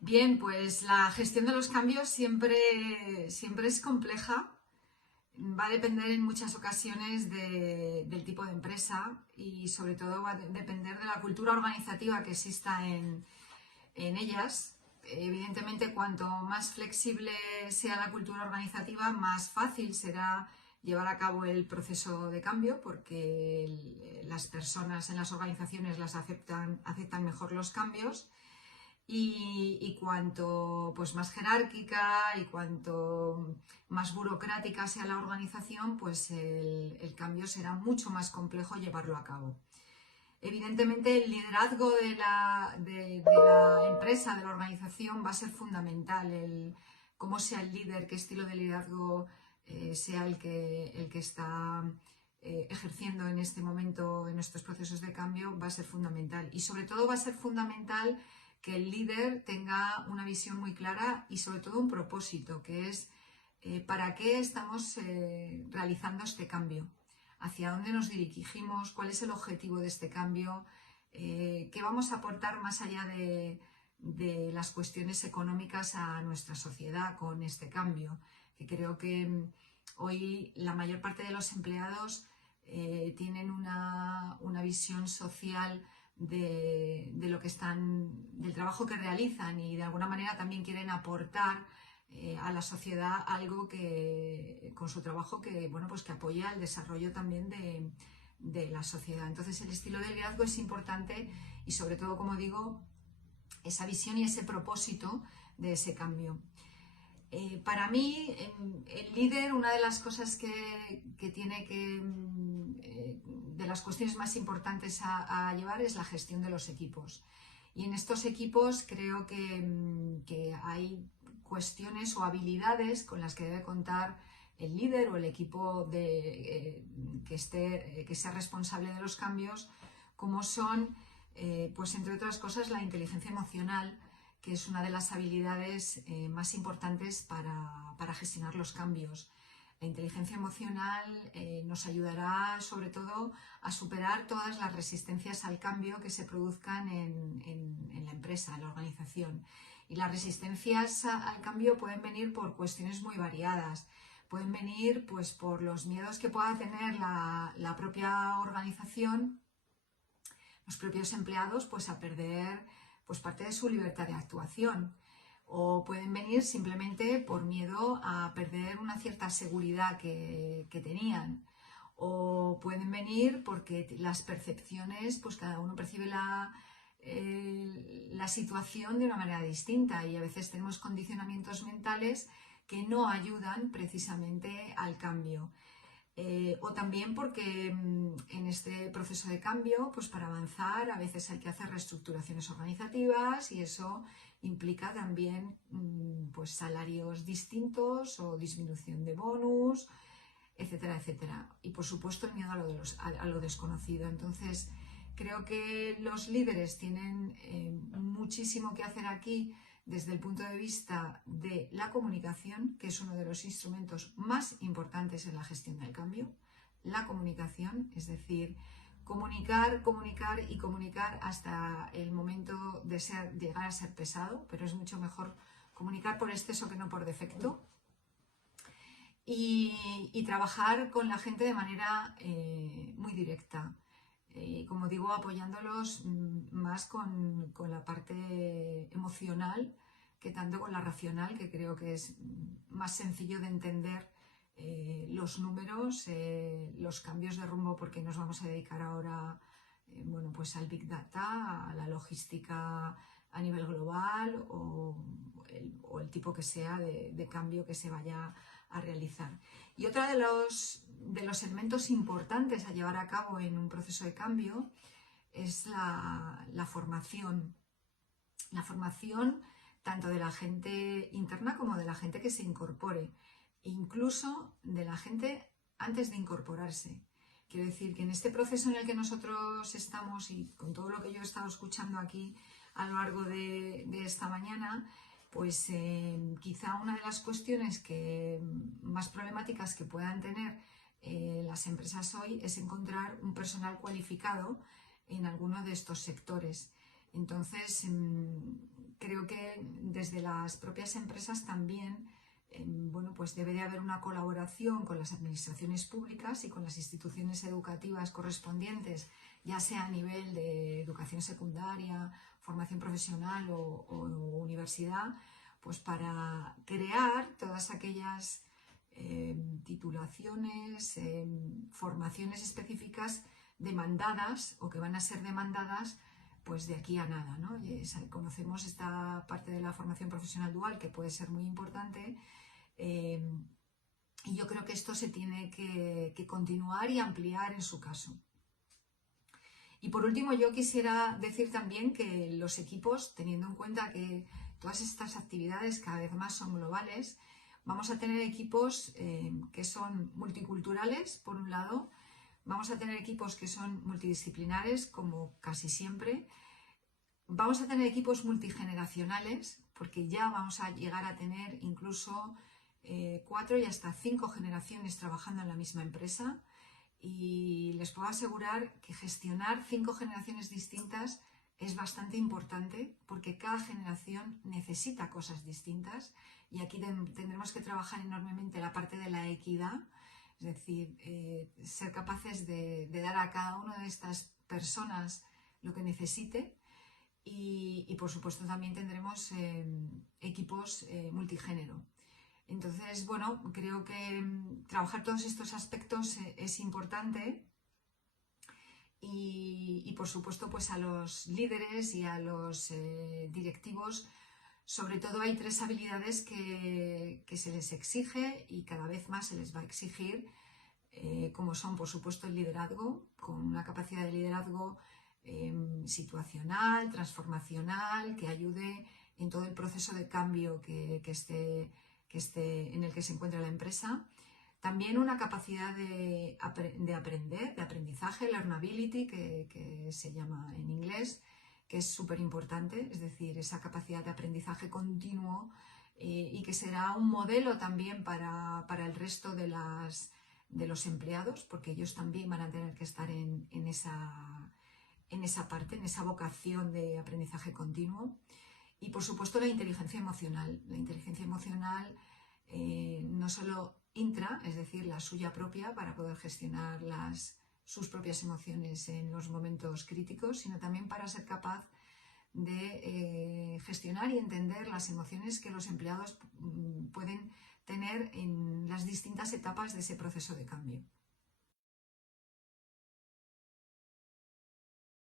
Bien, pues la gestión de los cambios siempre es compleja. Va a depender en muchas ocasiones del tipo de empresa y sobre todo va a depender de la cultura organizativa que exista en ellas. Evidentemente, cuanto más flexible sea la cultura organizativa, más fácil será llevar a cabo el proceso de cambio porque las personas en las organizaciones aceptan mejor los cambios y cuanto pues más jerárquica y cuanto más burocrática sea la organización, pues el cambio será mucho más complejo llevarlo a cabo. Evidentemente, el liderazgo de la empresa, de la organización, va a ser fundamental. Cómo sea el líder, qué estilo de liderazgo sea el que está ejerciendo en este momento en estos procesos de cambio, va a ser fundamental. Y sobre todo va a ser fundamental que el líder tenga una visión muy clara y sobre todo un propósito, que es para qué estamos realizando este cambio, hacia dónde nos dirigimos, cuál es el objetivo de este cambio, qué vamos a aportar más allá de las cuestiones económicas a nuestra sociedad con este cambio, que creo que hoy la mayor parte de los empleados tienen una visión social de lo que del trabajo que realizan y de alguna manera también quieren aportar a la sociedad algo que con su trabajo que bueno pues que apoya el desarrollo también de la sociedad. Entonces el estilo de liderazgo es importante y sobre todo, como digo, esa visión y ese propósito de ese cambio. Para mí, el líder, una de las cosas que tiene de las cuestiones más importantes a llevar es la gestión de los equipos. Y en estos equipos creo que hay cuestiones o habilidades con las que debe contar el líder o el equipo que sea responsable de los cambios, como son, pues entre otras cosas, la inteligencia emocional, que es una de las habilidades más importantes para gestionar los cambios. La inteligencia emocional nos ayudará sobre todo a superar todas las resistencias al cambio que se produzcan en la empresa, en la organización. Y las resistencias al cambio pueden venir por cuestiones muy variadas. Pueden venir pues, por los miedos que pueda tener la propia organización, los propios empleados, pues a perder pues parte de su libertad de actuación, o pueden venir simplemente por miedo a perder una cierta seguridad que tenían, o pueden venir porque las percepciones, pues cada uno percibe la situación de una manera distinta y a veces tenemos condicionamientos mentales que no ayudan precisamente al cambio. O también porque en este proceso de cambio, pues para avanzar a veces hay que hacer reestructuraciones organizativas y eso implica también pues salarios distintos o disminución de bonus, etcétera, etcétera. Y por supuesto el miedo a lo desconocido. Entonces creo que los líderes tienen muchísimo que hacer aquí desde el punto de vista de la comunicación, que es uno de los instrumentos más importantes en la gestión del cambio. La comunicación, es decir, comunicar, comunicar y comunicar hasta el momento de llegar a ser pesado, pero es mucho mejor comunicar por exceso que no por defecto. Y trabajar con la gente de manera muy directa. Como digo, apoyándolos más con la parte emocional que tanto con la racional, que creo que es más sencillo de entender los números, los cambios de rumbo, porque nos vamos a dedicar ahora bueno, pues al Big Data, a la logística a nivel global o el tipo que sea de cambio que se vaya a realizar. Y otro de los elementos importantes a llevar a cabo en un proceso de cambio es la formación. La formación tanto de la gente interna como de la gente que se incorpore, e incluso de la gente antes de incorporarse. Quiero decir que en este proceso en el que nosotros estamos y con todo lo que yo he estado escuchando aquí a lo largo de esta mañana, pues quizá una de las cuestiones más problemáticas que puedan tener las empresas hoy es encontrar un personal cualificado en alguno de estos sectores. Entonces, creo que desde las propias empresas también bueno, pues debe de haber una colaboración con las administraciones públicas y con las instituciones educativas correspondientes, ya sea a nivel de educación secundaria, formación profesional o universidad, pues para crear todas aquellas titulaciones, formaciones específicas demandadas o que van a ser demandadas pues de aquí a nada, ¿no? Conocemos esta parte de la formación profesional dual que puede ser muy importante, y yo creo que esto se tiene que continuar y ampliar en su caso. Y por último, yo quisiera decir también que los equipos, teniendo en cuenta que todas estas actividades cada vez más son globales, vamos a tener equipos que son multiculturales, por un lado, vamos a tener equipos que son multidisciplinares, como casi siempre, vamos a tener equipos multigeneracionales, porque ya vamos a llegar a tener incluso 4 y hasta 5 generaciones trabajando en la misma empresa, y les puedo asegurar que gestionar 5 generaciones distintas es bastante importante porque cada generación necesita cosas distintas, y aquí tendremos que trabajar enormemente la parte de la equidad, es decir, ser capaces de dar a cada una de estas personas lo que necesite. Y por supuesto también tendremos equipos multigénero. Entonces, bueno, creo que trabajar todos estos aspectos es importante, y por supuesto pues a los líderes y a los directivos, sobre todo hay 3 habilidades que se les exige y cada vez más se les va a exigir, como son por supuesto el liderazgo, con una capacidad de liderazgo situacional, transformacional, que ayude en todo el proceso de cambio que esté en el que se encuentra la empresa. También una capacidad de aprender, de aprendizaje, learnability, que se llama en inglés, que es súper importante, es decir, esa capacidad de aprendizaje continuo, y que será un modelo también para el resto de los empleados, porque ellos también van a tener que estar en esa parte, en esa vocación de aprendizaje continuo. Y por supuesto la inteligencia emocional. La inteligencia emocional no solo intra, es decir, la suya propia para poder gestionar sus propias emociones en los momentos críticos, sino también para ser capaz de gestionar y entender las emociones que los empleados pueden tener en las distintas etapas de ese proceso de cambio.